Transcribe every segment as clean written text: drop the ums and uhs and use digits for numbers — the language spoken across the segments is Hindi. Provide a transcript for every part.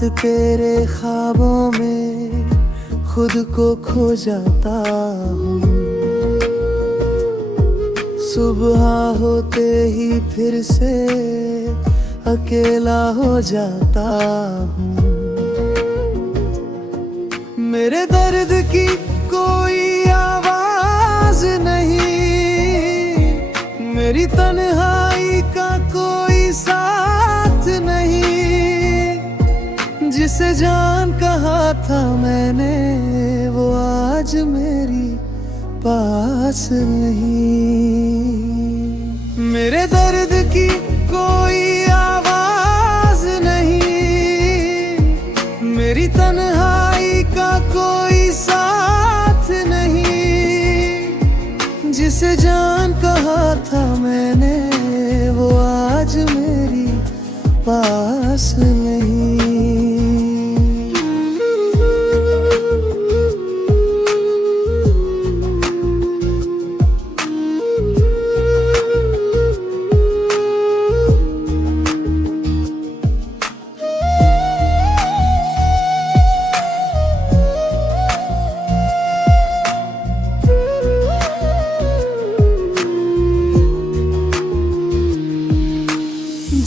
रात तेरे ख्वाबों में खुद को खो जाता हूँ। सुबह होते ही फिर से अकेला हो जाता हूँ। मेरे दर्द की कोई आवाज नहीं, मेरी तन्हाई का कोई साथ नहीं। जिसे जान कहा था मैंने वो आज मेरी पास नहीं। मेरे दर्द की कोई आवाज नहीं, मेरी तन्हाई का कोई साथ नहीं। जिसे जान कहा था मैंने वो आज मेरी पास नहीं।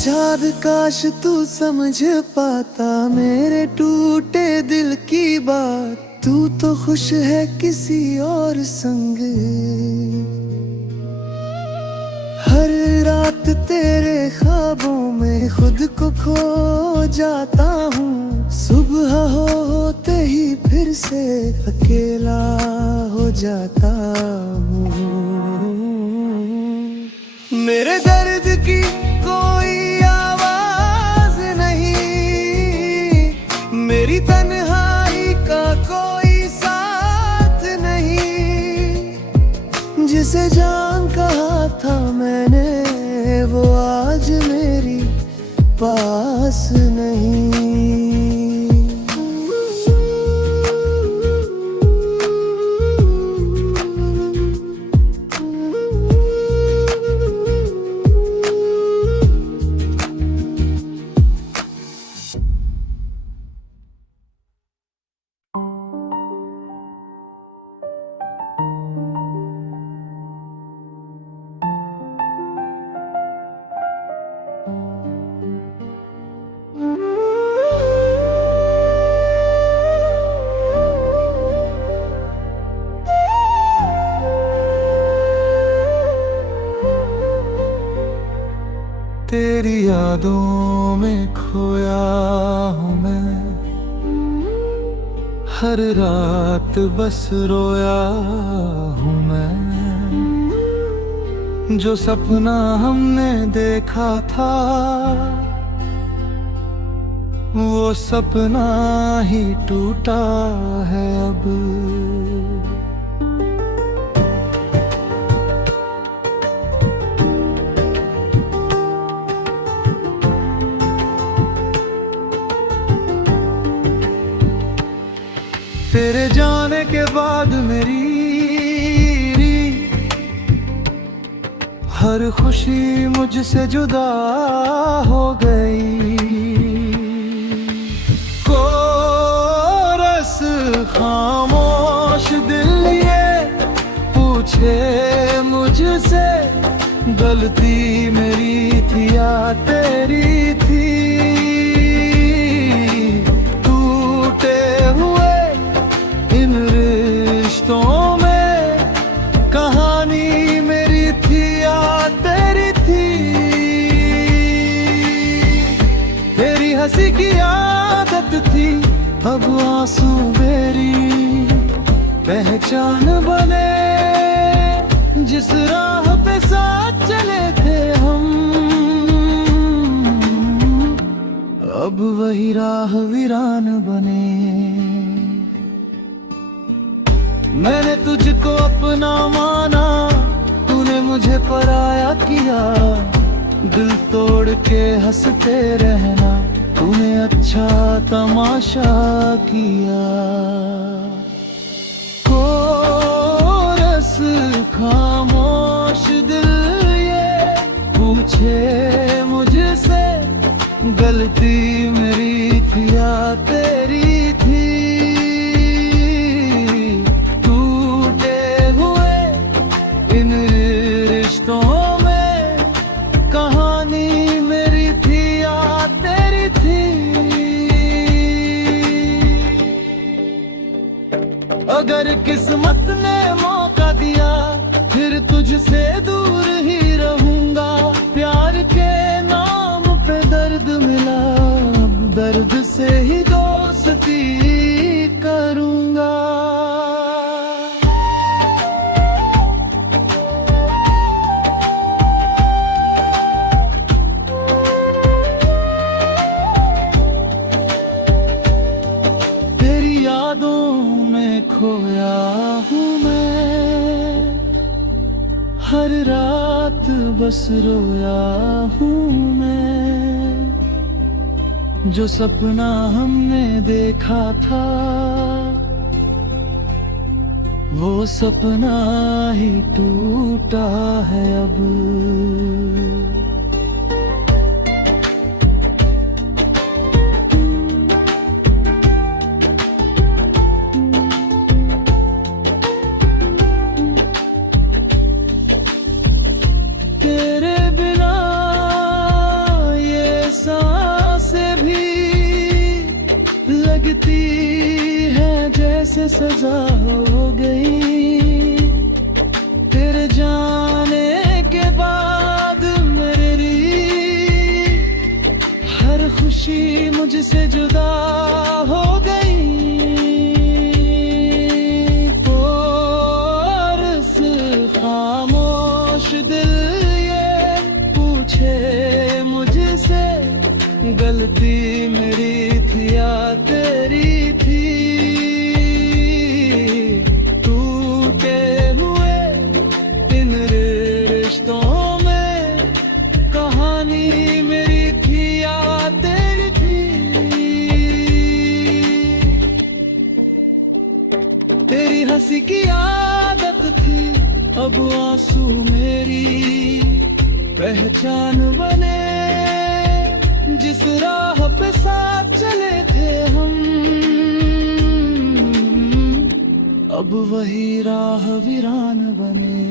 याद काश तू समझ पाता मेरे टूटे दिल की बात। तू तो खुश है किसी और संग, हर रात तेरे ख्वाबों में खुद को खो जाता हूँ। सुबह होते ही फिर से अकेला हो जाता हूँ। मेरे दर्द की कोई आवाज नहीं, मेरी तन्हाई का कोई साथ नहीं। जिसे जान कहा था मैंने वो आज मेरी पास नहीं। तेरी यादों में खोया हूँ मैं, हर रात बस रोया हूँ मैं। जो सपना हमने देखा था वो सपना ही टूटा है अब। तेरे जाने के बाद मेरी हर खुशी मुझसे जुदा हो गई। कोरस खामोश दिल ये पूछे मुझसे, गलती मेरी थी या तेरी थी। टूटे हुए इन रिश्तों में कहानी मेरी थी या तेरी थी। तेरी हंसी की आदत थी अब आंसू मेरी पहचान बने। जिस राह पे साथ चले थे हम अब वही राह वीरान बने। मैंने तुझको अपना माना, तूने मुझे पराया किया। दिल तोड़ के हंसते रहना तूने अच्छा तमाशा किया। कोरस खामोश दिल ये पूछे मुझसे, गलती मेरी थी या अगर किस्मत ने मौका दिया फिर तुझसे दूर ही रहूंगा। प्यार के नाम पे दर्द मिला, अब दर्द से ही दोस्ती करूंगा। तेरी यादों में खोया हूँ मैं, हर रात बस रोया हूँ मैं। जो सपना हमने देखा था वो सपना ही टूटा है अब। तेरे बिना ये सांसें भी लगती है जैसे सजा हो गई। तेरे जाने के बाद मेरी हर खुशी मुझसे जुदा हो गई। और इस खामोश दिल मुझसे गलती मेरी थी या तेरी थी। टूटे हुए इन रिश्तों में कहानी मेरी थी या तेरी थी। तेरी हंसी की आदत थी, अब आंसू मेरी पहचान बने। जिस राह पे साथ चले थे हम, अब वही राह वीरान बने।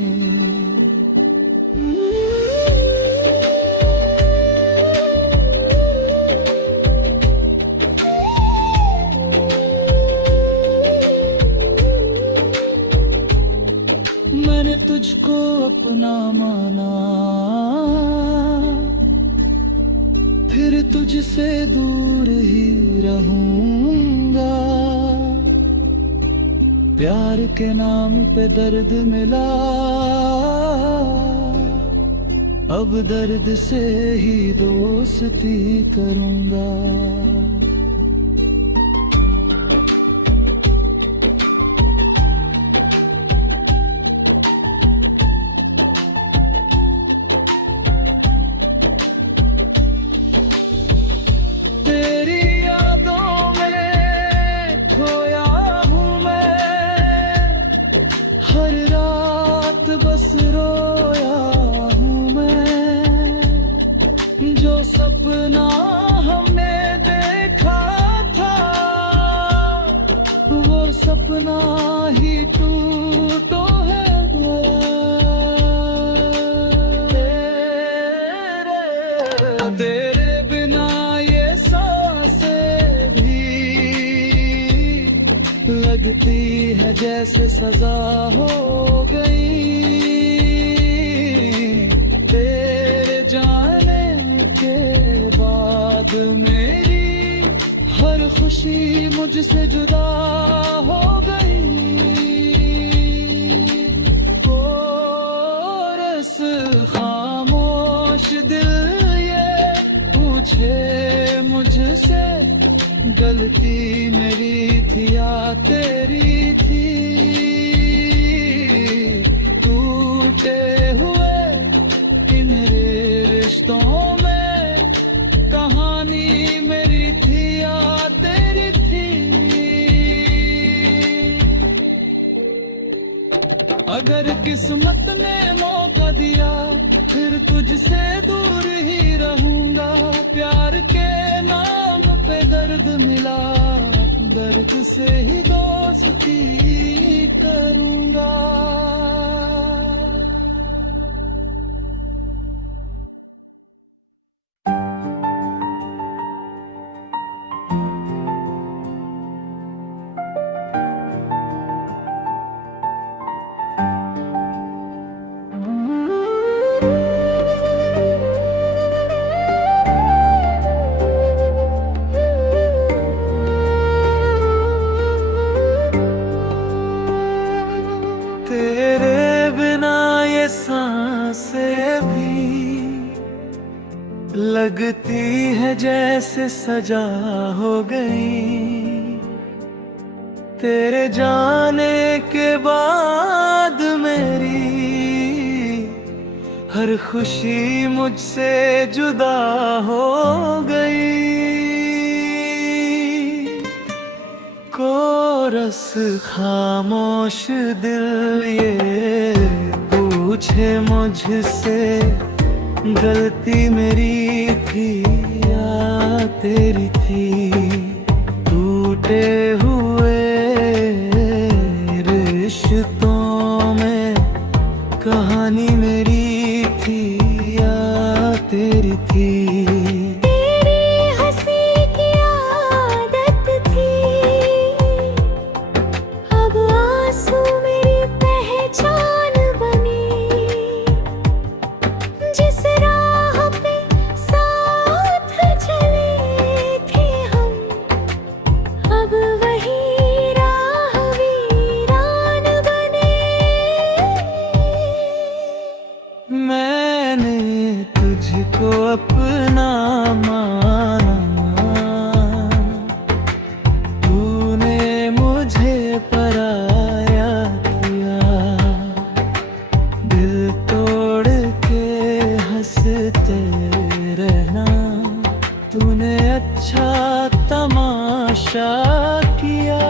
मैंने तुझको अपना माना, फिर तुझसे दूर ही रहूंगा। प्यार के नाम पे दर्द मिला, अब दर्द से ही दोस्ती करूंगा। हर रात बस रोया हूँ मैं, जो सपना हमने देखा था वो सपना ही टूटो है। तेरे बिना ये सांसें भी लगती है जैसे सजा हो गई। तेरे जाने के बाद मेरी हर खुशी मुझसे जुदा हो गई। और इस खामोश दिल ये पूछे मुझसे गलती मेरी थी या तेरी थी। टूटे हुए इन रिश्तों में कहानी मेरी थी या तेरी थी। अगर किस्मत ने मौका दिया फिर तुझसे दूर ही रहूंगा। प्यार के नाम पे दर्द मिला, दर्द से ही दोस्ती करूंगा। सांसें भी लगती है जैसे सजा हो गई। तेरे जाने के बाद मेरी हर खुशी मुझसे जुदा हो गई। कोरस खामोश दिल ये पूछे मुझसे, गलती मेरी थी या तेरी थी। टूटे हुए रिश्तों में कहानी मेरी थी या तेरी थी। मैंने तुझको अपना माना, तूने मुझे पराया किया। दिल तोड़ के हंसते रहना, तूने अच्छा तमाशा किया।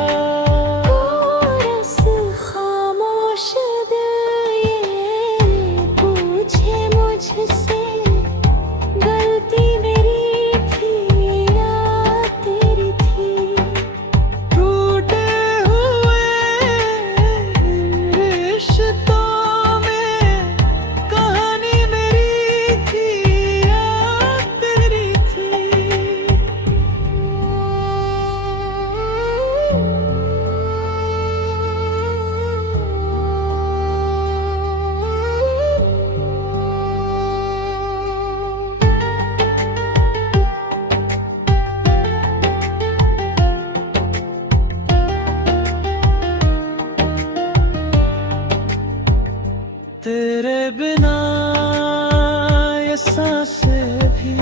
तेरे बिना ये सांसें भी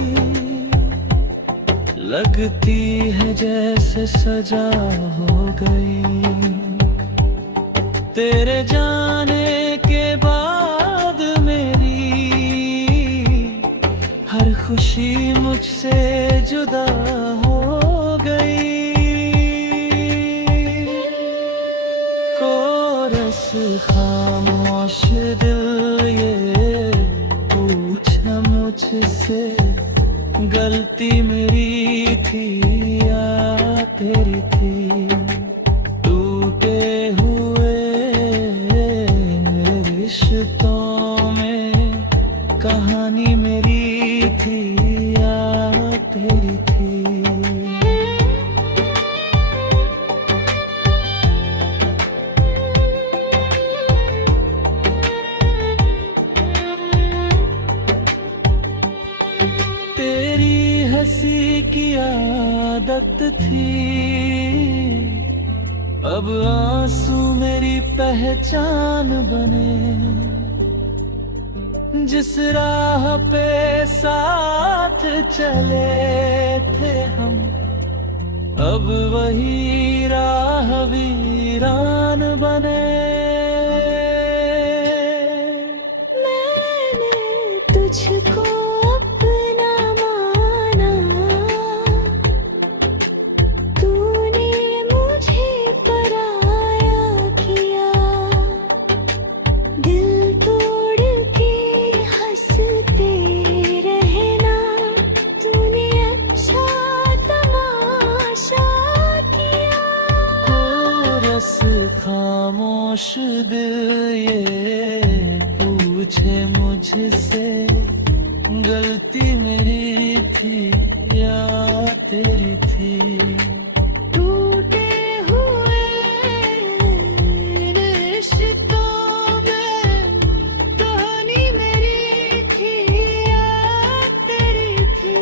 लगती है जैसे सजा हो गई। तेरे जाने के बाद मेरी हर खुशी मुझसे जुदा हो गई। कोरस खामोश दिल ये पूछे मुझसे, गलती मेरी थी या तेरी थी। टूटे हुए रिश्तों में कहानी मेरी थी या तेरी थी। हंसी की आदत थी, अब आंसू मेरी पहचान बने। जिस राह पे साथ चले थे हम, अब वही राह वीरान बने। मैंने तुझको खामोश दिल ये पूछे मुझसे, गलती मेरी थी या तेरी थी। टूटे हुए रिश्तों में कहानी मेरी थी या तेरी थी।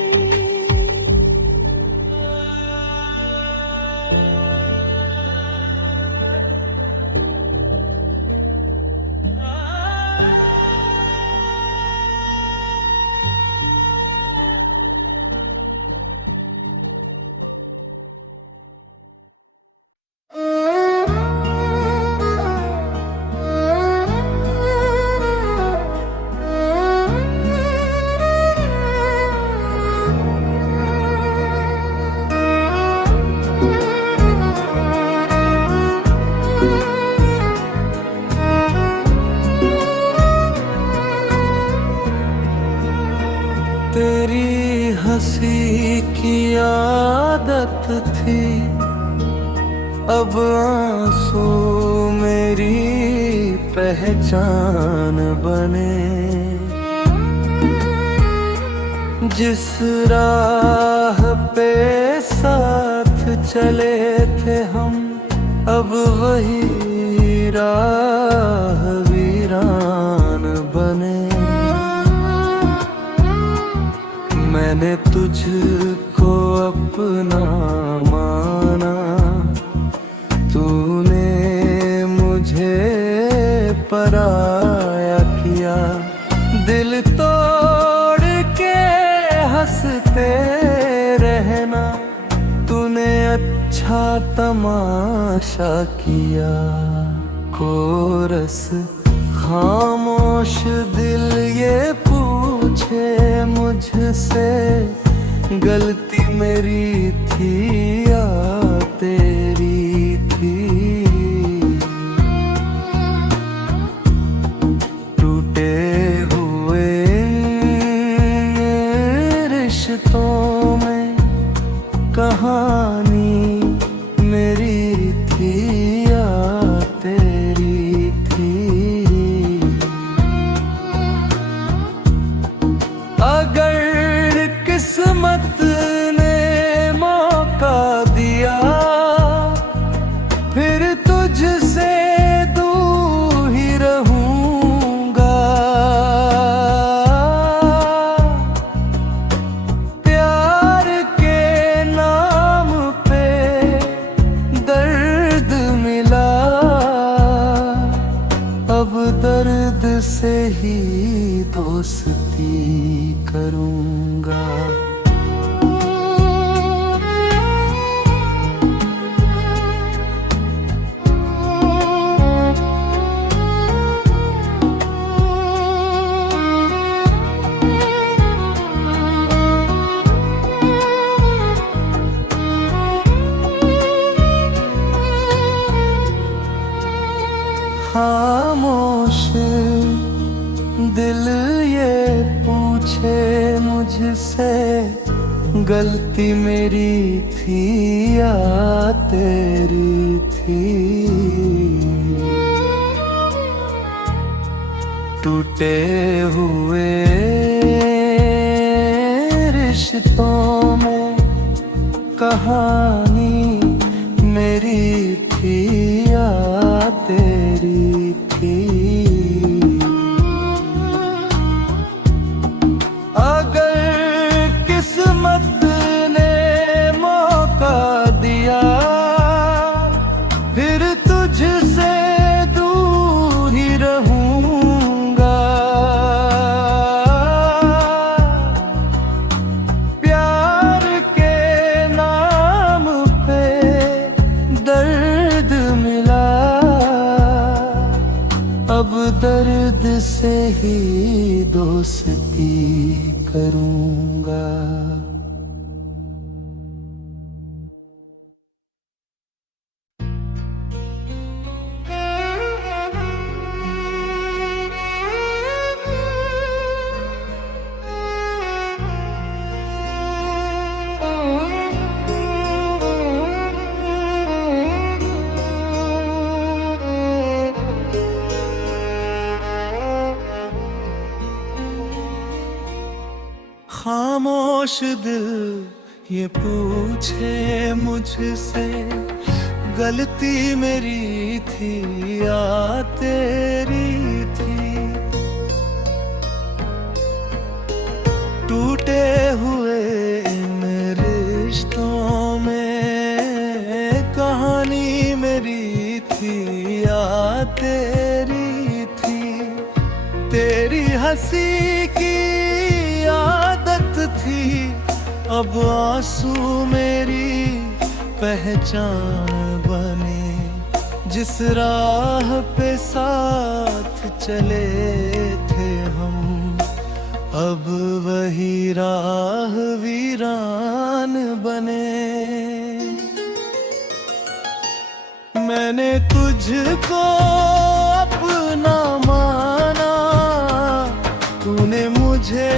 अब आंसू मेरी पहचान बने। जिस राह पे साथ चले थे हम, अब वही राह वीरान बने। मैंने तुझको अपना माना, तूने मुझे पराया किया। दिल तोड़ के हंसते रहना, तूने अच्छा तमाशा किया। कोरस खामोश दिल ये पूछे मुझसे, गलती मेरी थी या तेरी थी। टूटे हुए रिश्तों में कहानी मेरी थी या तेरी थी। अगर किस्मत ने मौका दिया, फिर तुझसे दूर ही रहूंगा। प्यार के नाम पे दर्द मिला, अब दर्द से ही दोस्ती करूंगा। खामोश दिल ये पूछे मुझसे, गलती मेरी थी या तेरी थी। टूटे हुए रिश्तों में कहानी मेरी थी या तेरी थी। अगर किस्मत ने मौका दिया, फिर तुझसे दूर ही रहूंगा। प्यार के नाम पे दर्द मिला, अब दर्द से ही दोस्ती करूंगा। खामोश दिल ये पूछे मुझसे, गलती मेरी थी या तेरी थी। टूटे हुए इन रिश्तों में कहानी मेरी थी या तेरी थी। तेरी हंसी की आदत थी, अब आंसू मेरी पहचान बने। जिस राह पे साथ चले थे हम, अब वही राह वीरान बने। मैंने तुझको अपना माना, तूने मुझे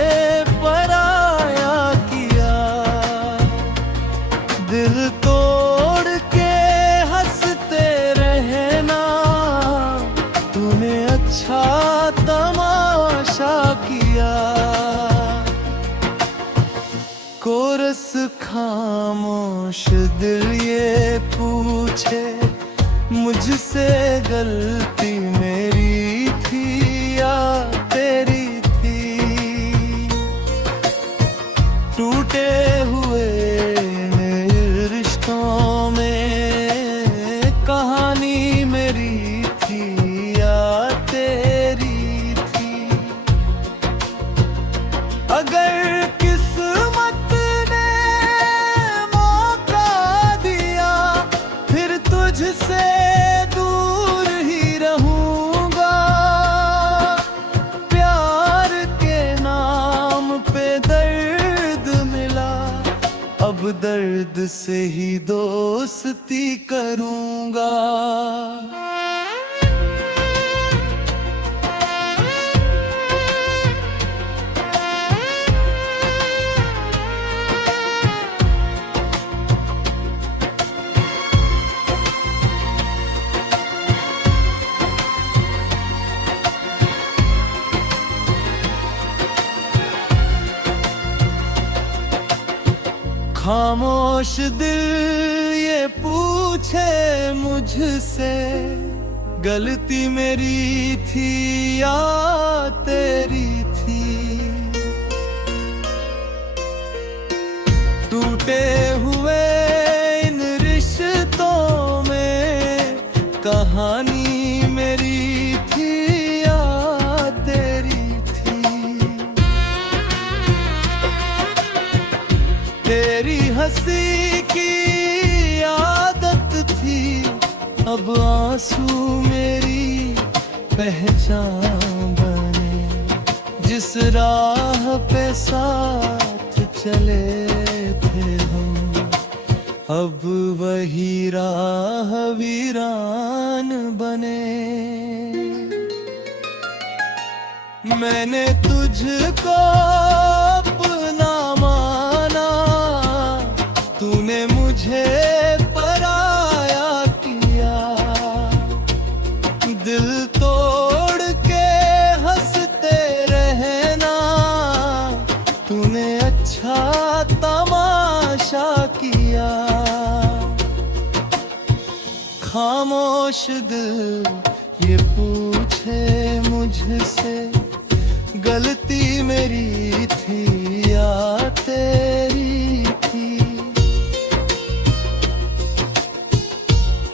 पराया किया। दिल तोड़ के हंस अच्छा तमाशा किया। कोरस खामोश दिल ये पूछे मुझसे गलती मेरी थी या तेरी थी। टूटे हुए रिश्तों में कहानी मेरी थी या तेरी थी। अगर किस्मत ने मौका दिया फिर तुझसे दूर ही रहूंगा। प्यार के नाम पे दर्द मिला, अब दर्द से ही दोस्ती करूंगा। खामोश दिल ये पूछे मुझसे गलती मेरी थी या तेरी थी। टूटे हुए इन रिश्तों में कहानी मेरी थी या तेरी थी। तेरी हंसी की आदत थी, अब आंसू मेरी पहचान बने। जिस राह पे साथ चले थे हम, अब वही राह वीरान बने। मैंने तुझको अपना माना, तूने मुझे पराया किया। दिल तोड़ के हंसते रहना, तूने अच्छा तमाशा किया। खामोश दिल ये पूछे मुझसे गलती मेरी थी या तेरी थी।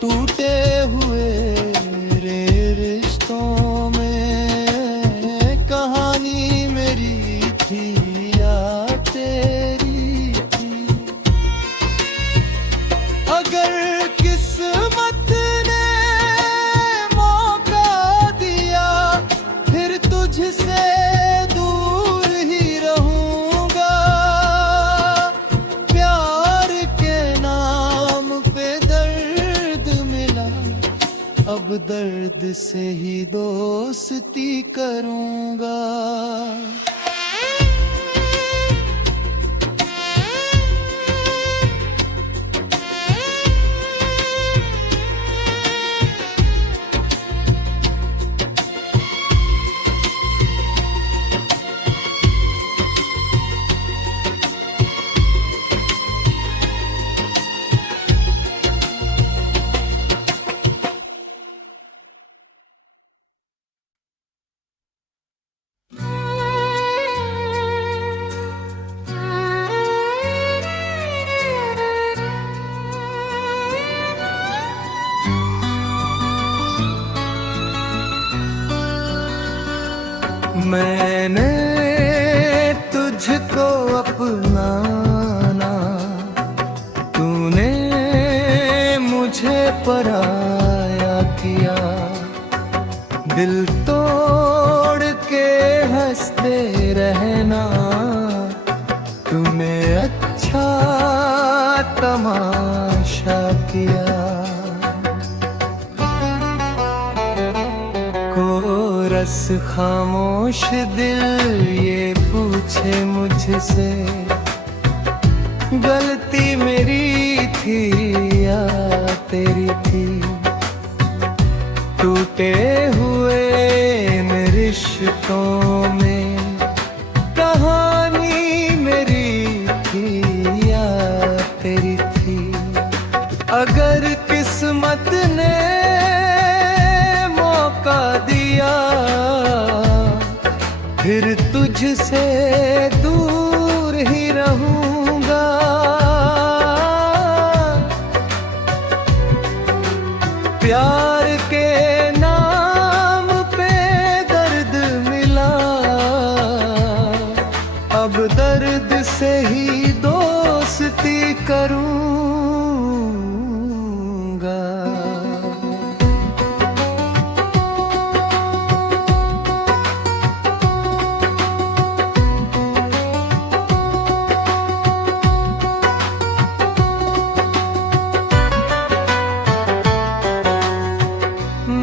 टूटे हुए रे रिश्तों में कहानी मेरी थी या तेरी थी। अगर किस्मत ने मौका दिया फिर तुझसे दूर ही रहूंगा। प्यार के नाम पे दर्द मिला, अब दर्द से ही दोस्ती करूंगा। मैंने तुझको अपनाना, तूने मुझे पराया किया। दिल तोड़ के हंसते रहना, तूने अच्छा तमाशा किया। कोरस खामोश दिल ये पूछे मुझसे गलती मेरी थी या तेरी थी। टूटे हुए रिश्तों में कहानी मेरी थी या तेरी थी। अगर किस्मत ने मौका दिया फिर तुझसे दूर ही रहूंगा। प्यार के नाम पे दर्द मिला, अब दर्द से ही दोस्ती करूंगा।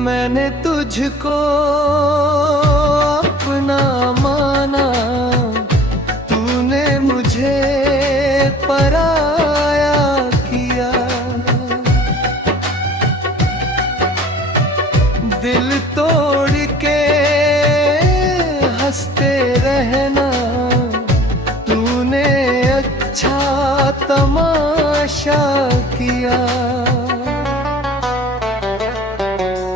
मैंने तुझको अपना माना, तूने मुझे पराया किया। दिल तोड़ के हंसते रहना, तूने अच्छा तमाशा किया।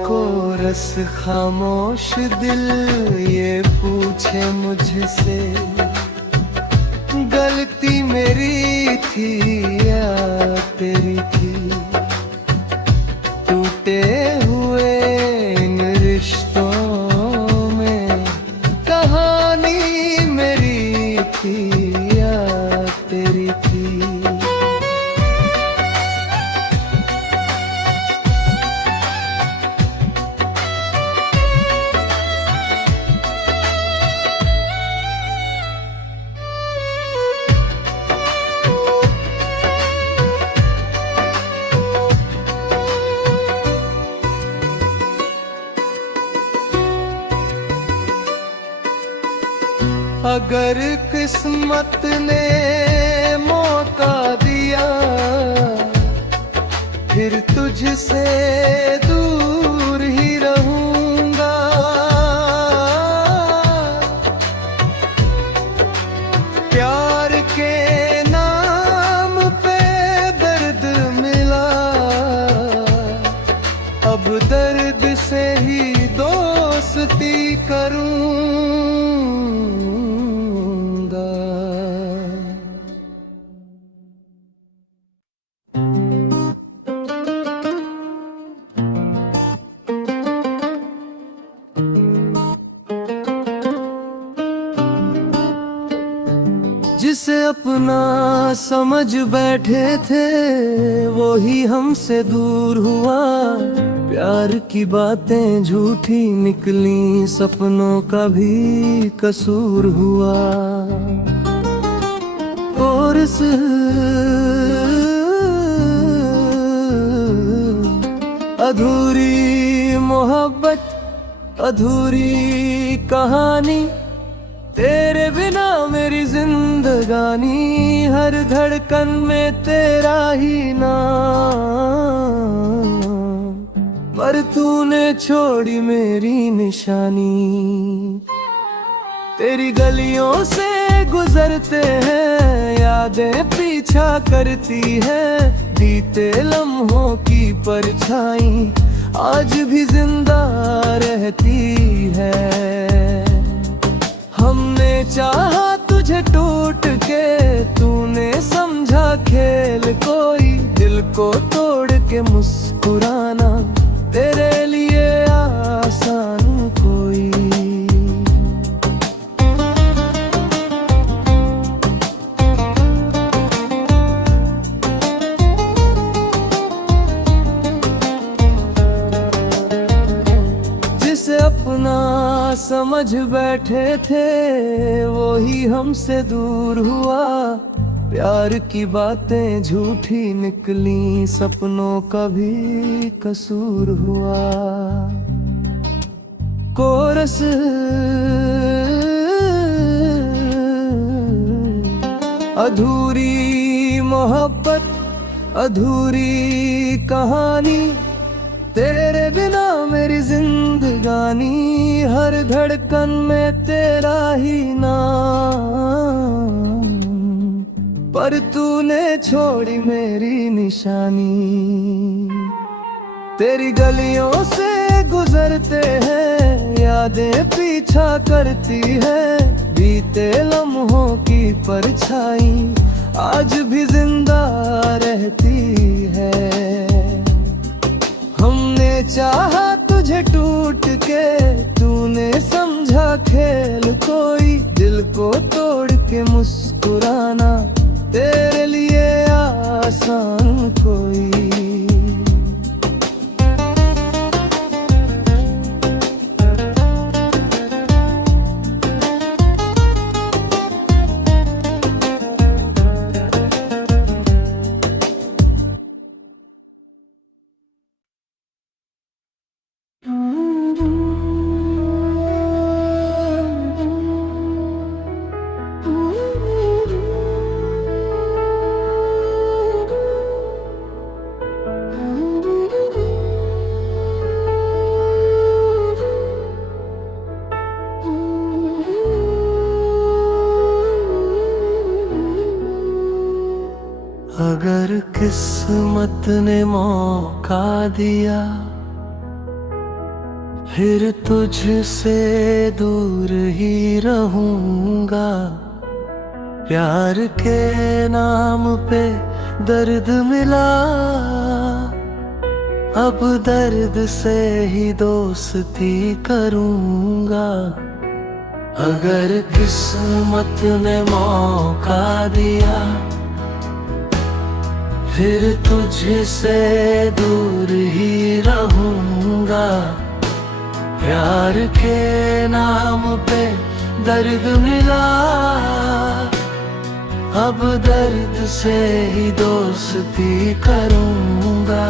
कोरस खामोश दिल ये पूछे मुझसे, गलती मेरी थी या तेरी थी। टूटे हुए इन रिश्तों में कहानी मेरी थी या तेरी थी। अगर किस्मत ने मौका दिया फिर तुझसे दूर ही रहूंगा। प्यार के नाम पे दर्द मिला, अब दर्द से ही दोस्ती करूं। जिसे अपना समझ बैठे थे वो ही हमसे दूर हुआ। प्यार की बातें झूठी निकली, सपनों का भी कसूर हुआ। और इस अधूरी मोहब्बत, अधूरी कहानी, तेरे बिना मेरी जिंदगानी, हर धड़कन में तेरा ही नाम। पर तूने छोड़ी मेरी निशानी। तेरी गलियों से गुजरते हैं, यादें पीछा करती है। बीते लम्हों की परछाई आज भी जिंदा रहती है। हमने चाहा तुझे टूट के, तूने समझा खेल कोई। दिल को तोड़ के मुस्कुराना तेरे लिए आसान कोई। जिसे अपना समझ बैठे थे वो ही हमसे दूर हुआ। प्यार की बातें झूठी निकली, सपनों का भी कसूर हुआ। कोरस अधूरी मोहब्बत, अधूरी कहानी, तेरे बिना मेरी जिंदगानी, हर हर धड़कन में तेरा ही नाम, पर तूने छोड़ी मेरी निशानी। तेरी गलियों से गुजरते हैं यादें पीछा करती है, बीते लम्हों की परछाई आज भी जिंदा रहती है। हमने चाहा तुझे टूट के, तूने समझा खेल कोई, दिल को तोड़ के मुस्कुराना तेरे लिए आसान कोई। अगर किस्मत ने मौका दिया, फिर तुझसे दूर ही रहूंगा। प्यार के नाम पे दर्द मिला, अब दर्द से ही दोस्ती करूंगा। अगर किस्मत ने मौका दिया, फिर तुझसे दूर ही रहूंगा। प्यार के नाम पे दर्द मिला, अब दर्द से ही दोस्ती करूंगा।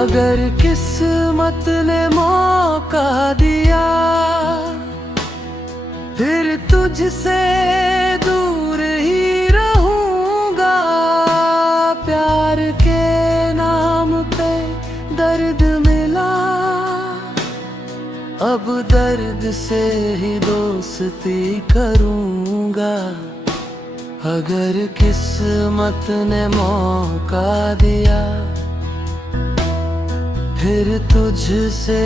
अगर किस्मत ने मौका दिया, फिर तुझसे दूर ही रहूंगा। प्यार के नाम पे दर्द मिला, अब दर्द से ही दोस्ती करूंगा। अगर किस्मत ने मौका दिया, फिर तुझसे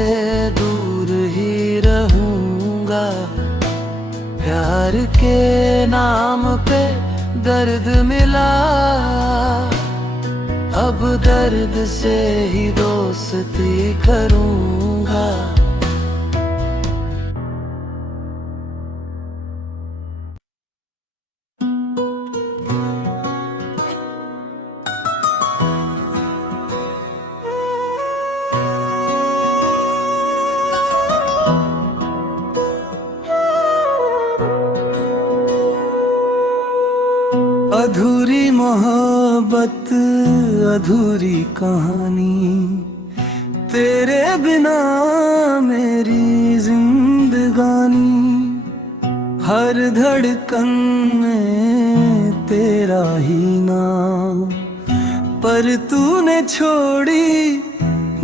दूर ही रहूंगा। प्यार के नाम पे दर्द मिला, अब दर्द से ही दोस्ती करूंगा। अधूरी मोहब्बत, अधूरी कहानी, तेरे बिना मेरी जिंदगानी। हर धड़कन में तेरा ही नाम, पर तूने छोड़ी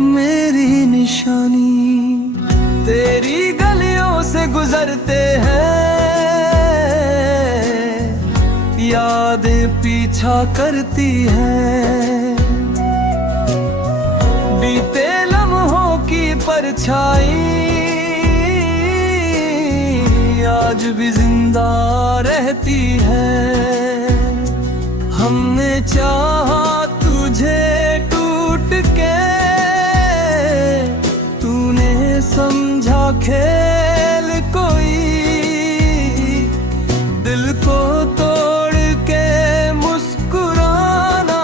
मेरी निशानी। तेरी गलियों से गुजरते हैं यादें पीछा करती हैं, बीते लम्हों की परछाई आज भी जिंदा रहती है। हमने चाहा तुझे टूट के, तूने समझा खेल कोई, दिल को तोड़ के मुस्कुराना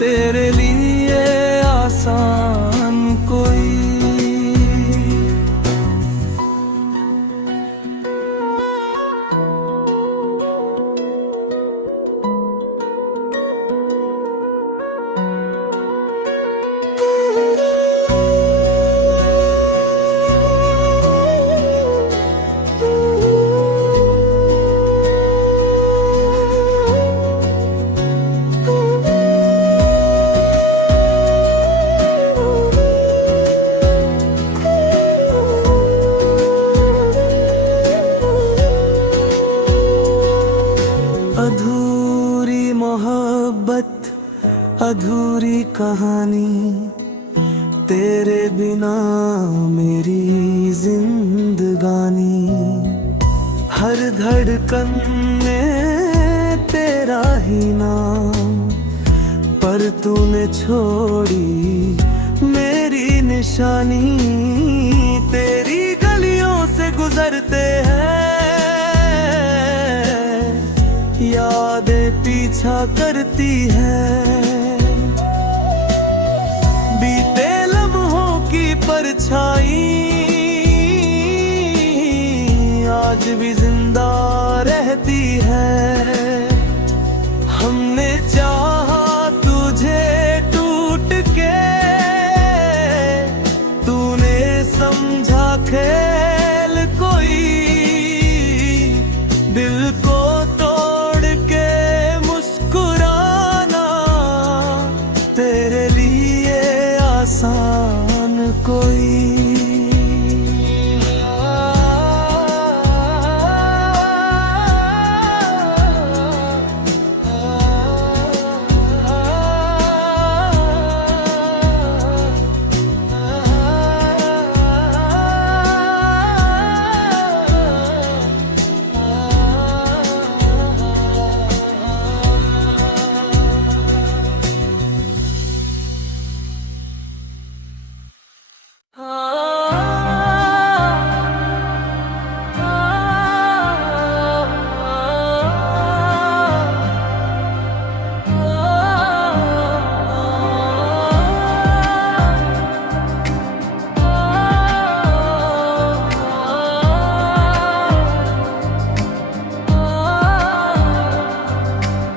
तेरे लिए आसान कोई। अधूरी मोहब्बत अधूरी कहानी, तेरे बिना मेरी जिंदगानी। हर धड़कन में तेरा ही नाम, पर तूने छोड़ी मेरी निशानी। तेरी गलियों से गुजरते हैं यादें पीछा करती है। बीते लम्हों की परछाई आज भी जिंदा रहती है। हमने चाहा तुझे टूट के, तूने समझा खेल कोई। दिल को तोड़ के मुस्कुराना तेरे लिए आसान कोई।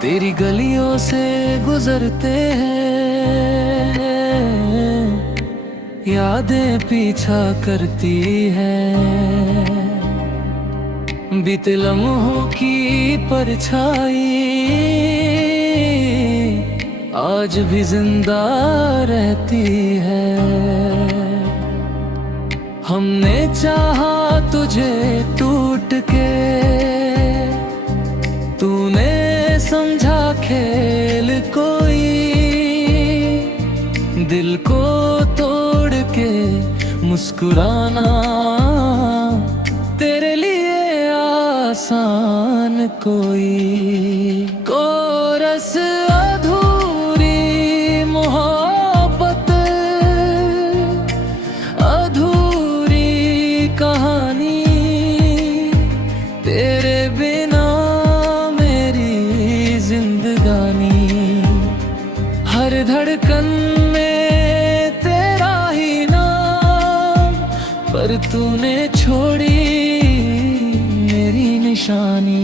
तेरी गलियों से गुजरते हैं यादें पीछा करती है। बीते लम्हों की परछाई आज भी जिंदा रहती है। हमने चाहा तुझे टूट के, तूने समझा खेल कोई। दिल को तोड़ के मुस्कुराना तेरे लिए आसान कोई। कोरस अधूरी मोहब्बत अधूरी कहानी, तेरे बिना जिंदगानी। हर धड़कन में तेरा ही नाम, पर तूने छोड़ी मेरी निशानी।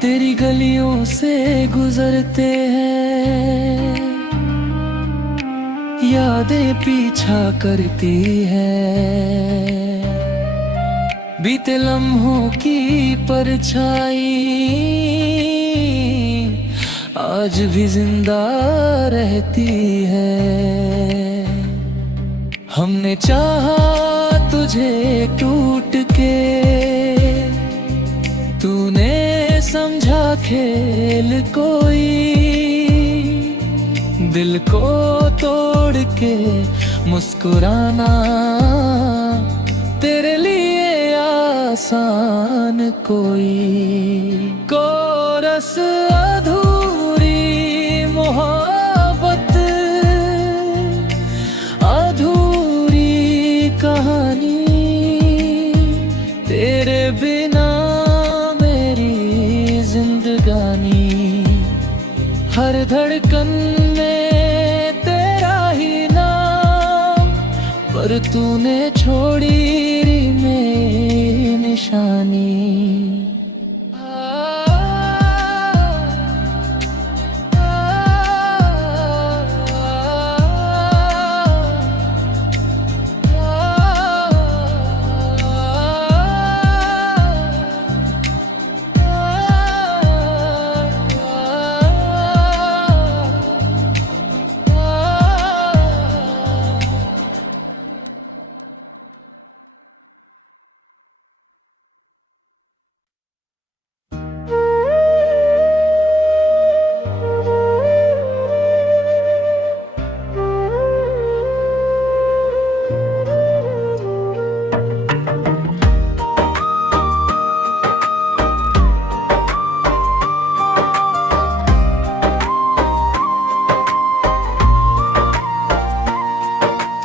तेरी गलियों से गुजरते हैं यादें पीछा करती है। बीते लम्हों की परछाई आज भी जिंदा रहती है। हमने चाहा तुझे टूट के, तूने समझा खेल कोई। दिल को तोड़ के मुस्कुराना तेरे लिए आसान कोई। कोरस अधूरी मोहब्बत अधूरी कहानी, तेरे बिना जिंदगानी। हर धड़कन में तेरा ही नाम, पर तूने छोड़ी मेरी निशानी।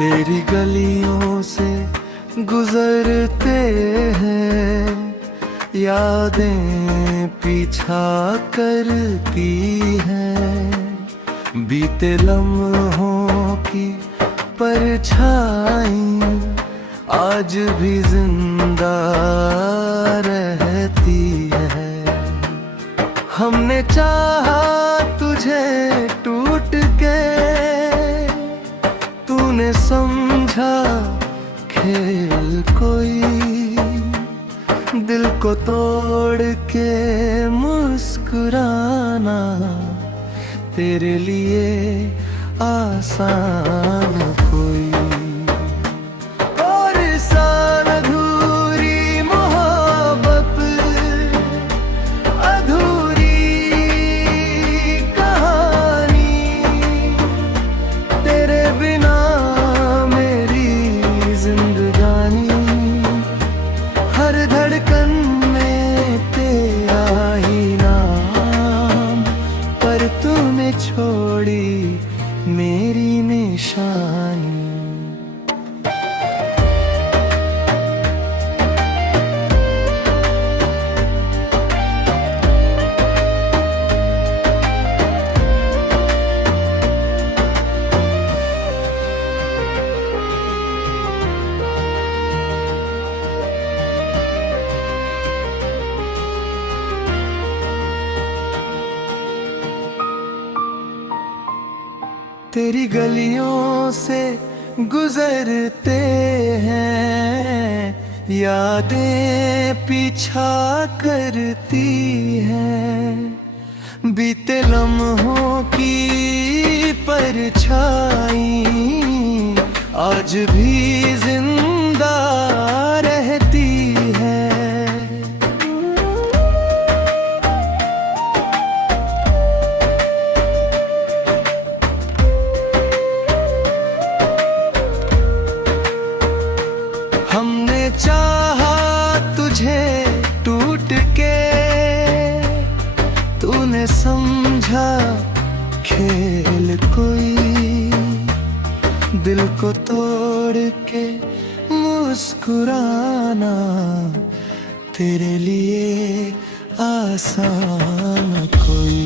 तेरी गलियों से गुजरते हैं, यादें पीछा करती हैं। बीते लम्हों की परछाई आज भी जिंदा रहती है। हमने चाहा तुझे टूट के, तूने समझा खेल कोई। दिल को तोड़ के मुस्कुराना तेरे लिए आसान कोई। और सान अधूरी मोहब्बत, अधूरी कहानी, तेरे बिना मेरी जिंदगानी। हर धड़कन में तेरा ही नाम, पर तूने छोड़ी मेरी निशानी। तेरी गलियों से गुजरते हैं, यादें पीछा करती हैं। बीते लम्हों की परछाई आज भी जिंदा रहती है। हमने चाहा तुझे टूट के, तूने समझा खेल कोई। दिल को तोड़ के मुस्कुराना तेरे लिए आसान कोई।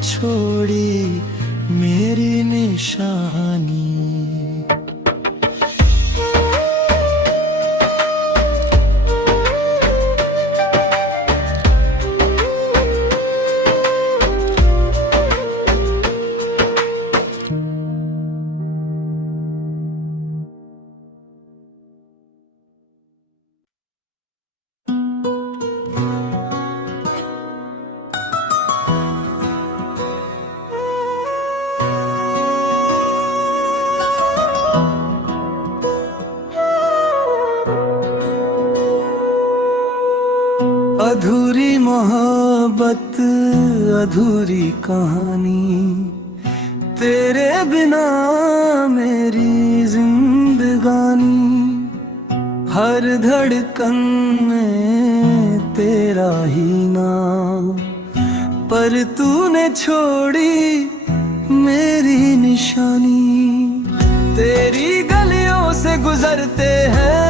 छोड़ी मेरी निशानी। अधूरी मोहब्बत, अधूरी कहानी, तेरे बिना मेरी जिंदगानी। हर धड़कन में तेरा ही नाम, पर तूने छोड़ी मेरी निशानी। तेरी गलियों से गुजरते हैं,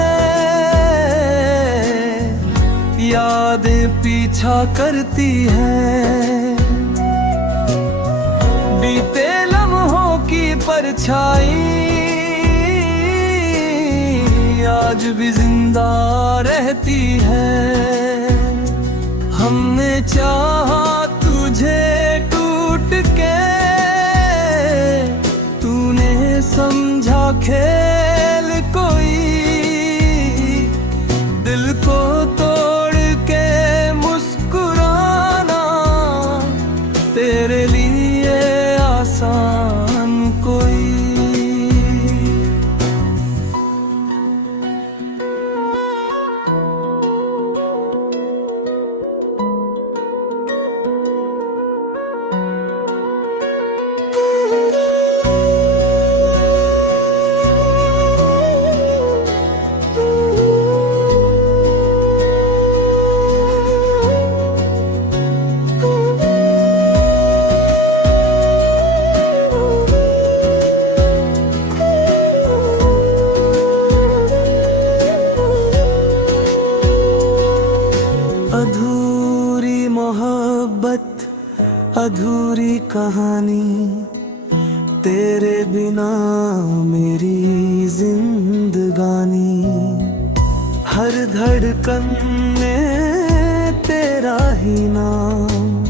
यादें पीछा करती हैं। बीते लम्हों की परछाई आज भी जिंदा रहती है। हमने चाहा तुझे टूट के, तूने समझा खेल कोई। दिल को तोड़ के मुस्कुराना तेरे लिए आसान कोई। अधूरी कहानी, तेरे बिना मेरी जिंदगानी। हर धड़कन में तेरा ही नाम,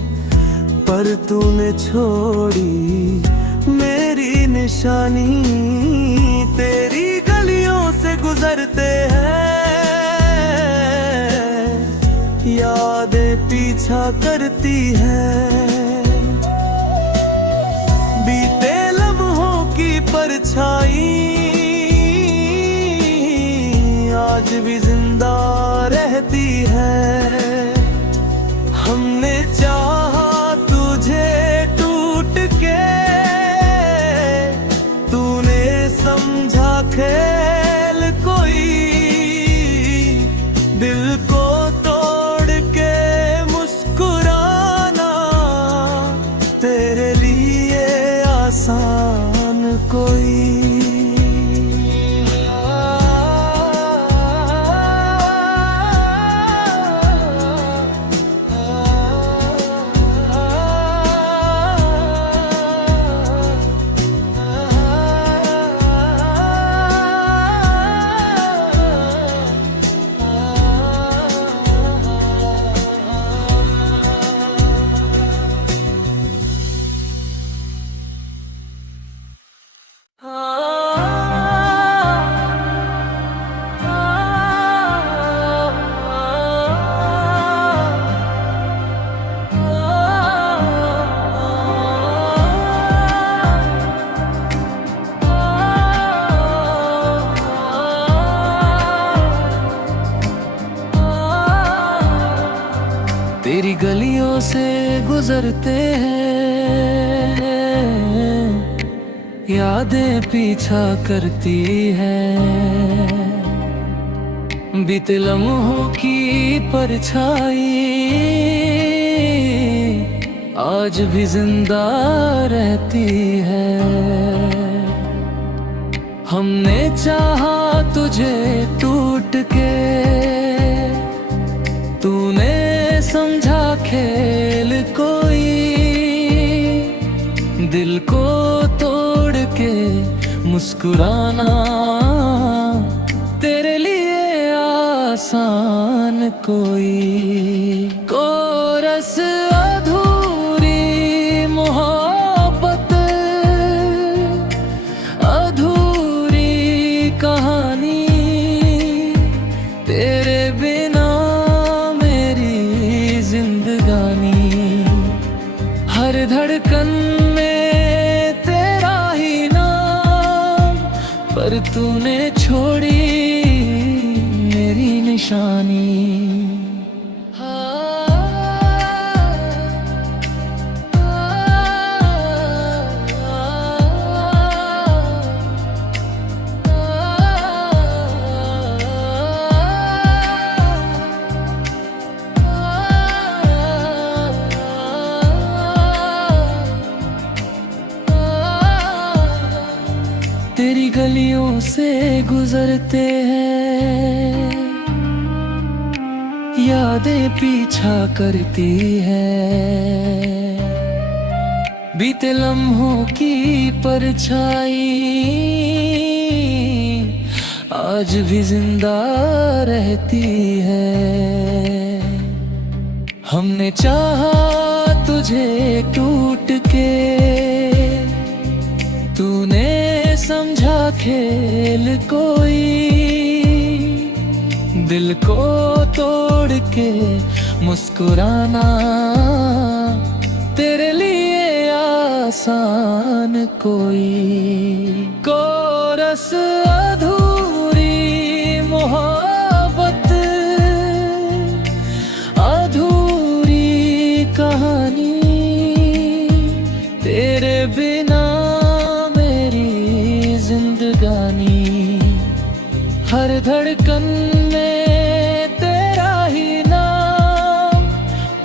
पर तूने छोड़ी मेरी निशानी। तेरी गलियों से गुजरते हैं, यादें पीछा करती है। बीते लम्हों की परछाई आज भी जिंदा रहती है। हमने चाहा तुझे टूट के, तूने समझा खेल कोई। दिल को तोड़ के मुस्कुराना तेरे लिए आसान कोई। तेरी गलियों से गुजरते हैं, यादें पीछा करती है। बीते लम्हों की परछाई आज भी जिंदा रहती है। हमने चाहा तुझे टूट के, तूने समझा खेल कोई। दिल को तोड़ के मुस्कुराना तेरे लिए आसान कोई। कोरस अधूरी मोहब्बत, अधूरी कहानी, तेरे बिना जिंदगानी। हर धड़कन में तेरा ही नाम, पर तूने छोड़ी मेरी निशानी। तेरी गलियों से गुजरते हैं, यादें पीछा करती है। बीते लम्हों की परछाई आज भी जिंदा रहती है। हमने चाहा तुझे टूट के, तूने समझा खेल कोई। दिल को तोड़ के मुस्कुराना तेरे लिए आसान कोई। कोरस अधूरी मोहब्बत, अधूरी कहानी, तेरे बिना जिंदगानी। हर धड़कन में तेरा ही नाम,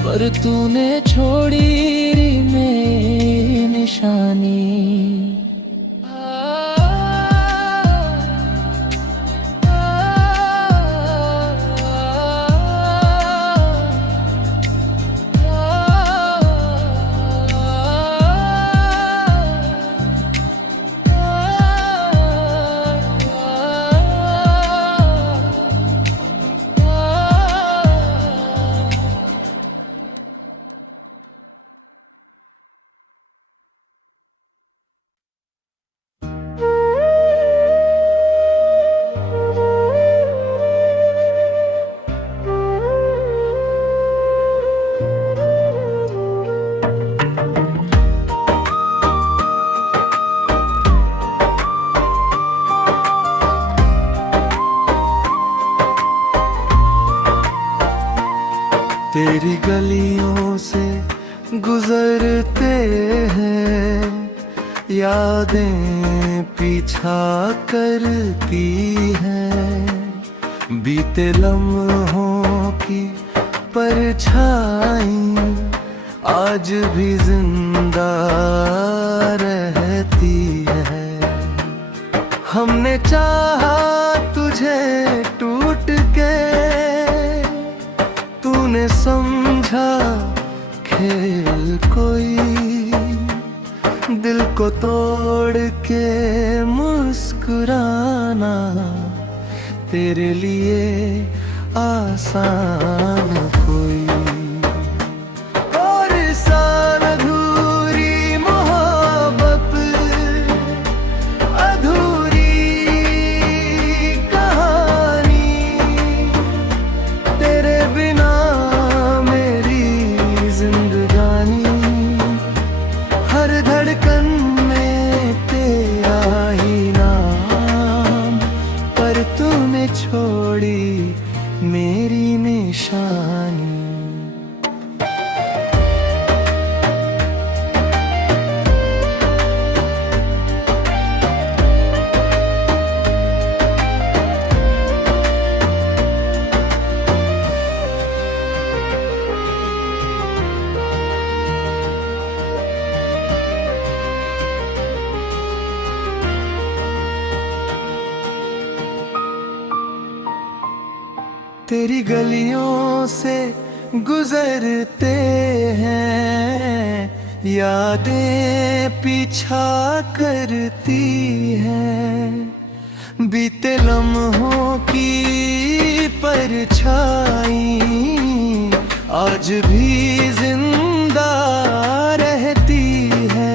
पर तूने छोड़ी मेरी निशानी। तेरी गलियों से गुजरते हैं, यादें पीछा करती हैं। बीते लम्हों की परछाई आज भी जिंदा रहती है। हमने चाहा तुझे टूट के, तूने समझा खेल कोई। दिल को तोड़ के मुस्कुराना तेरे लिए आसान कोई। और साल अधूरी मोहब्बत, अधूरी कहानी, तेरे बिना मेरी जिंदगानी। हर धड़कन में तेरा ही नाम, पर तूने छोड़ी मेरी निशानी। तेरी गलियों से गुजरते हैं, यादें पीछा करती हैं। बीते लम्हों की परछाई आज भी जिंदा रहती है।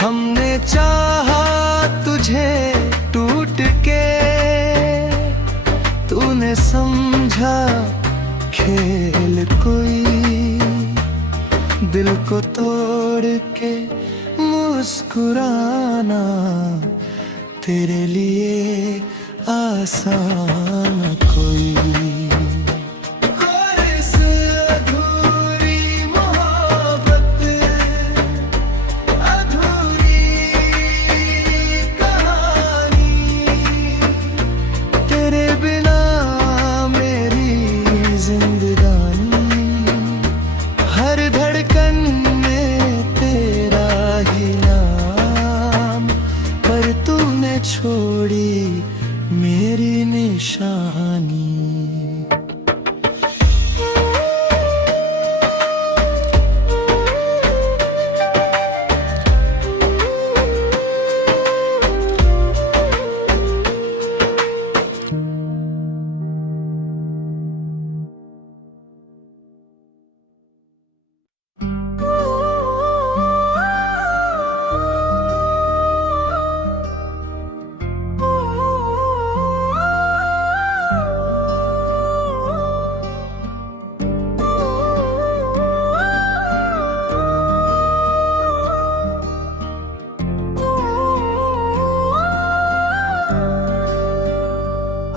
हमने चाहा तुझे टूट के, तूने समझा खेल कोई। दिल को तोड़ के मुस्कुराना तेरे लिए आसान कोई। छोड़ी मेरी निशानी।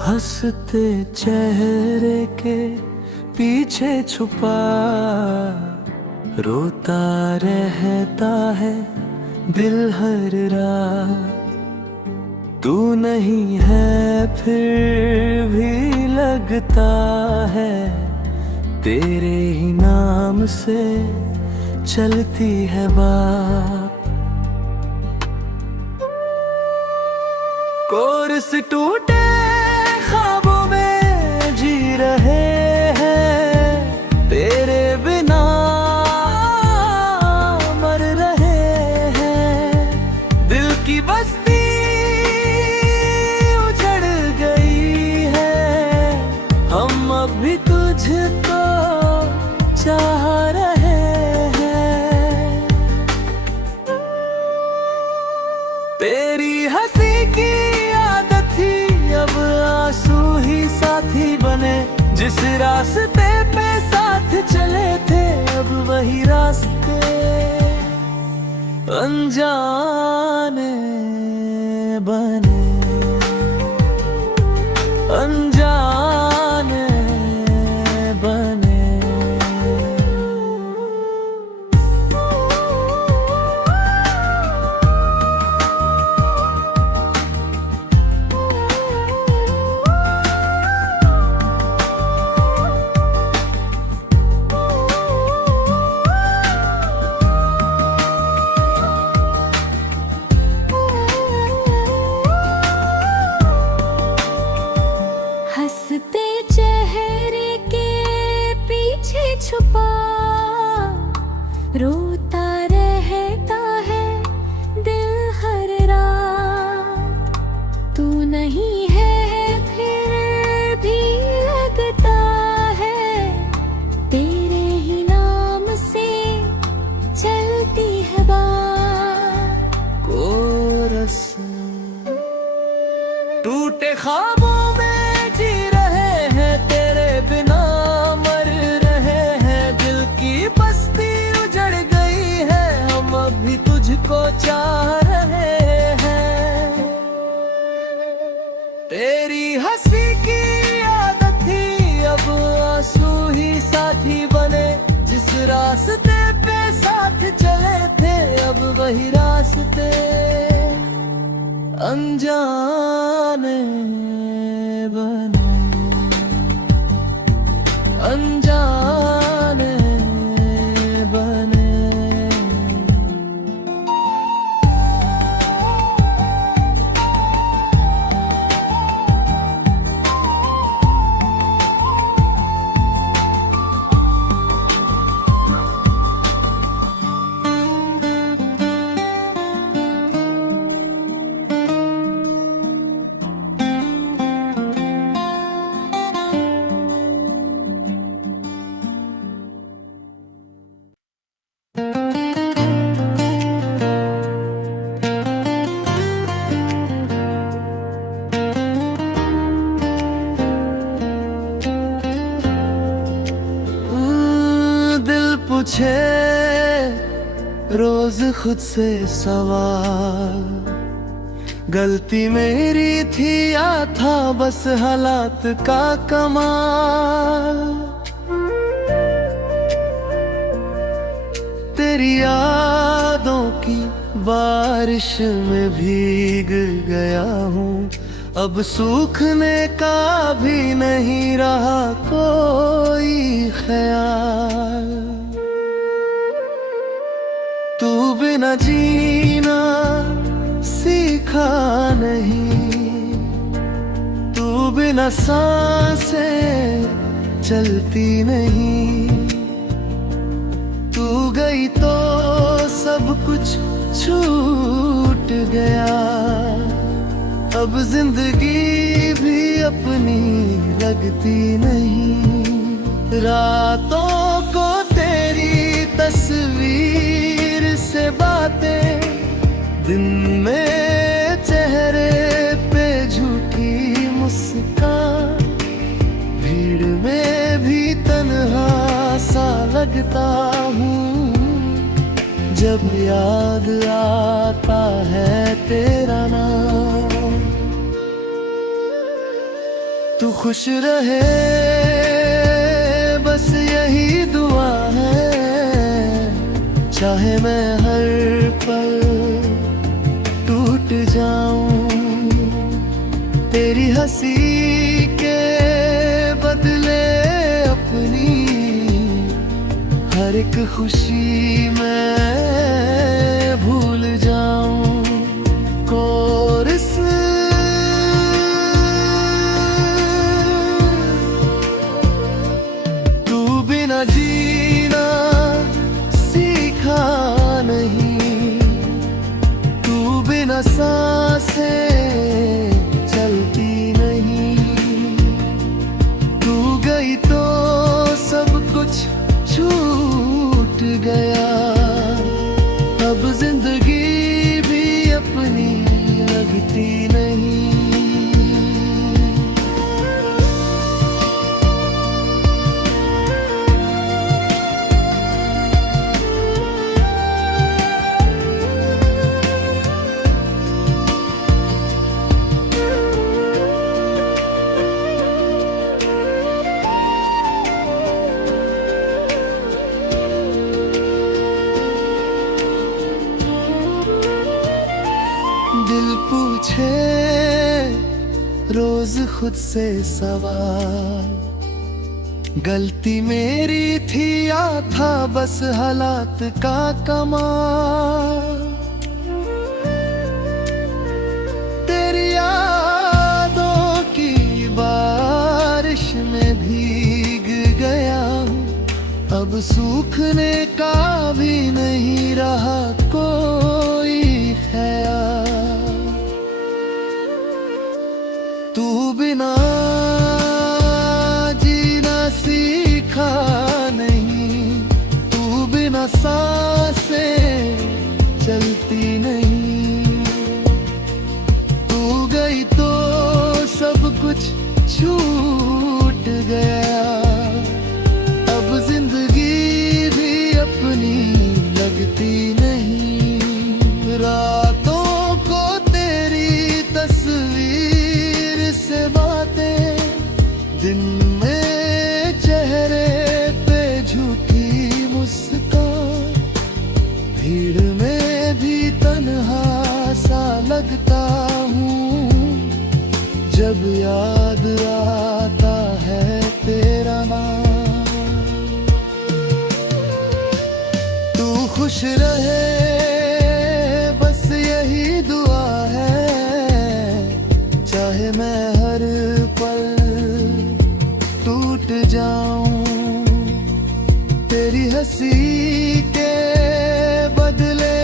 हंसते चेहरे के पीछे छुपा रोता रहता है दिल हर रात। तू नहीं है फिर भी लगता है तेरे ही नाम से चलती है बात। कोर्स टूटे ख्वाबों में जी रहे हैं, तेरे बिना मर रहे हैं। दिल की बस्ती उजड़ गई है, हम अब भी तुझको चाह रहे हैं। तेरी हंसी की आदत थी, अब आंसू ही साथी बने। जिस रास्ते पे साथ चले थे अब वही रास्ते अनजाने बने, अनजाने बने। हंसते चेहरे के पीछे छुपा रोता रहता है दिल हर रात। तू नहीं है फिर भी लगता है तेरे ही नाम से चलती है बात। कोरस टूटे ख्वाबों में जी रहे हैं, तेरे बिना मर रहे हैं। दिल की बस्ती उजड़ गई है, हम अभी तुझको चाह रहे हैं। तेरी हंसी की आदत थी, अब आंसू ही साथी बने। जिस रास्ते पे साथ चले थे, अब वही रास्ते अनजाने बने, अनजाने बने। पूछे रोज खुद से सवाल, गलती मेरी थी या था बस हालात का कमाल। तेरी यादों की बारिश में भीग गया हूँ, अब सूखने का भी नहीं रहा कोई ख्याल। तू बिना जीना सीखा नहीं, तू बिना सांसें चलती नहीं। तू गई तो सब कुछ छूट गया, अब जिंदगी भी अपनी लगती नहीं। रातों को तेरी तस्वीर से बातें, दिन में चेहरे पे झूठी मुस्कान। भीड़ में भी तन्हा सा लगता हूँ, जब याद आता है तेरा नाम। तू खुश रहे बस यही दुआ है, चाहे मैं हर पल टूट जाऊं। तेरी हंसी के बदले अपनी हर एक खुशी मैं भूल जाऊं। कोरस तू बिना जीना सीखा नहीं, तू बिना सांसें चलती नहीं। तू गई तो सब कुछ छूट गया, अब जिंदगी भी अपनी लगती नहीं। पूछे रोज खुद से सवाल, गलती मेरी थी या था बस हालात का कमाल। तेरी यादों की बारिश में भीग गया, अब सूखने का भी नहीं रहा कोई ख्याल। तू बिना जीना सीखा नहीं, तू बिना सांसें चलती नहीं। तू गई तो सब कुछ छूट गया, अब जिंदगी भी अपनी लगती नहीं। रातों को तेरी तस्वीर से बातें, दिन में चेहरे पे झूठी मुस्कान। भीड़ में भी तन्हा सा लगता हूँ जब याद आता है तेरा नाम। तू खुश रहे बस यही दुआ है, चाहे मैं हर पल टूट जाऊं। तेरी हंसी के बदले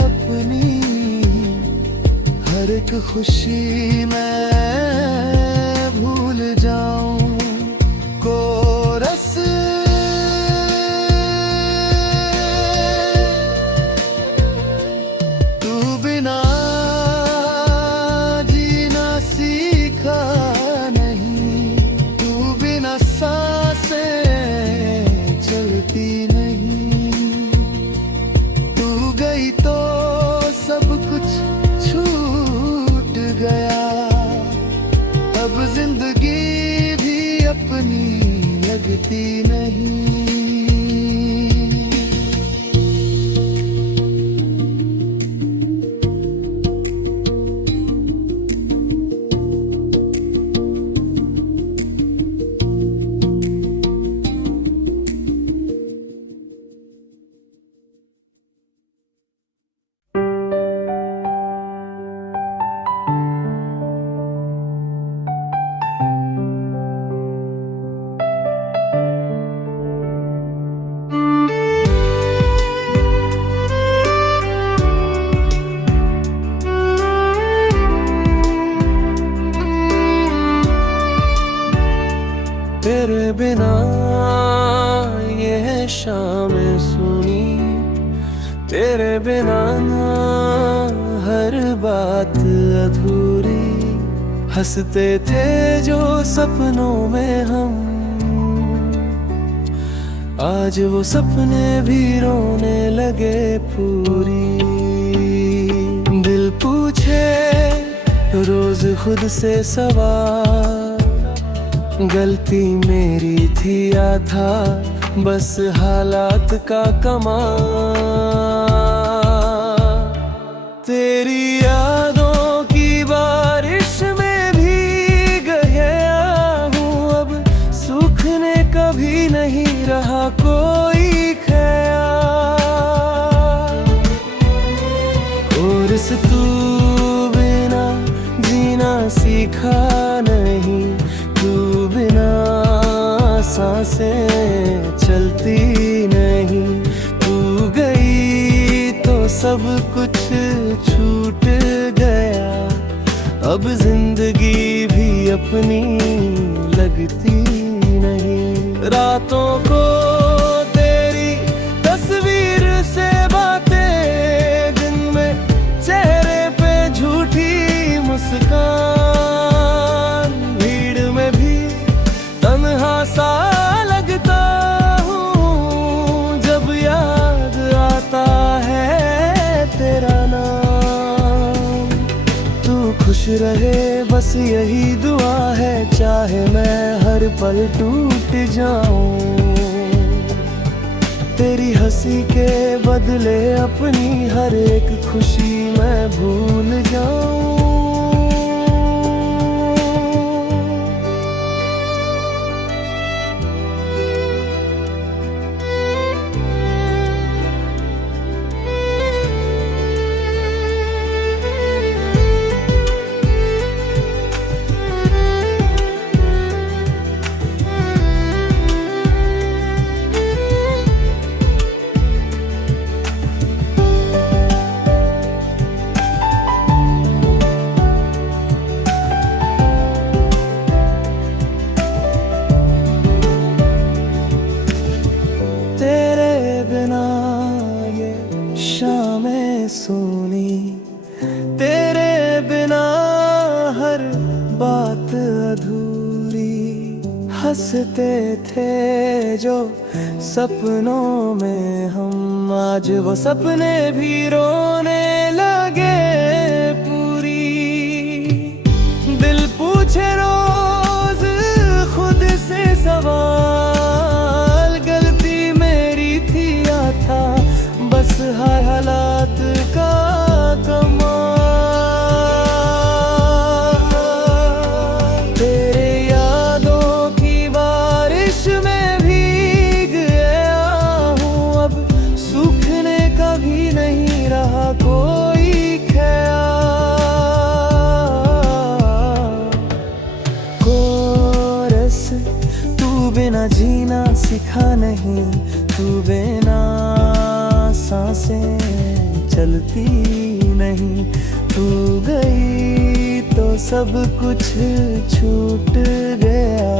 अपनी हर एक खुशी मैं भूल जाऊं। कोरस तू बिना जीना सीखा नहीं, तू बिना सांसें चलती नहीं। तू गई तो सब कुछ छूट गया, अब जिंदगी भी अपनी लगती नहीं। तेरे बिना ये है शाम सुनी, तेरे बिना हर बात अधूरी। हंसते थे जो सपनों में हम, आज वो सपने भी रोने लगे पूरी। दिल पूछे रोज खुद से सवाल, गलती मेरी थी या था बस हालात का कमाल। तेरी यादों की बारिश में भीग गया हूँ, अब सूखने का भी नहीं रहा कोई ख्याल। और इस तू बिना जीना सीखा नहीं, तू बिना सांसें चलती नहीं। तू गई तो सब कुछ छूट गया, अब जिंदगी भी अपनी लगती नहीं। रातों को तेरी तस्वीर से बातें, दिन में चेहरे पे झूठी मुस्कान। सा लगता हूँ जब याद आता है तेरा नाम। तू खुश रहे बस यही दुआ है, चाहे मैं हर पल टूट जाऊं। तेरी हंसी के बदले अपनी हर एक खुशी मैं भूल जाऊं। सुनी, तेरे बिना हर बात अधूरी। हंसते थे जो सपनों में हम, आज वो सपने भी रोने लगे पूरी। दिल पूछे रोज खुद से सवाल, गलती मेरी थी या था बस हर हालात का कमाल। तेरे यादों की बारिश में भीग गया हूँ, अब सूखने का भी नहीं रहा कोई ख्याल। कोरस तू बिना जीना सिखा नहीं, तू बिना सांसें चलती नहीं। तू गई तो सब कुछ छूट गया,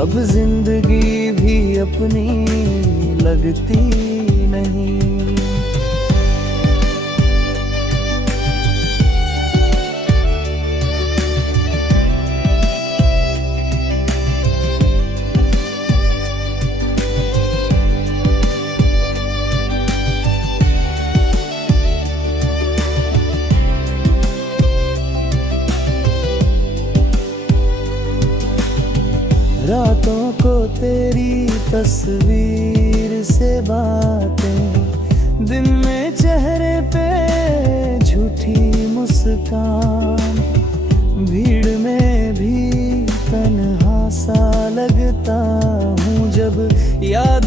अब जिंदगी भी अपनी लगती नहीं। रातों को तेरी तस्वीर से बातें, दिन में चेहरे पे झूठी मुस्कान। भीड़ में भी तन्हा सा लगता हूँ जब याद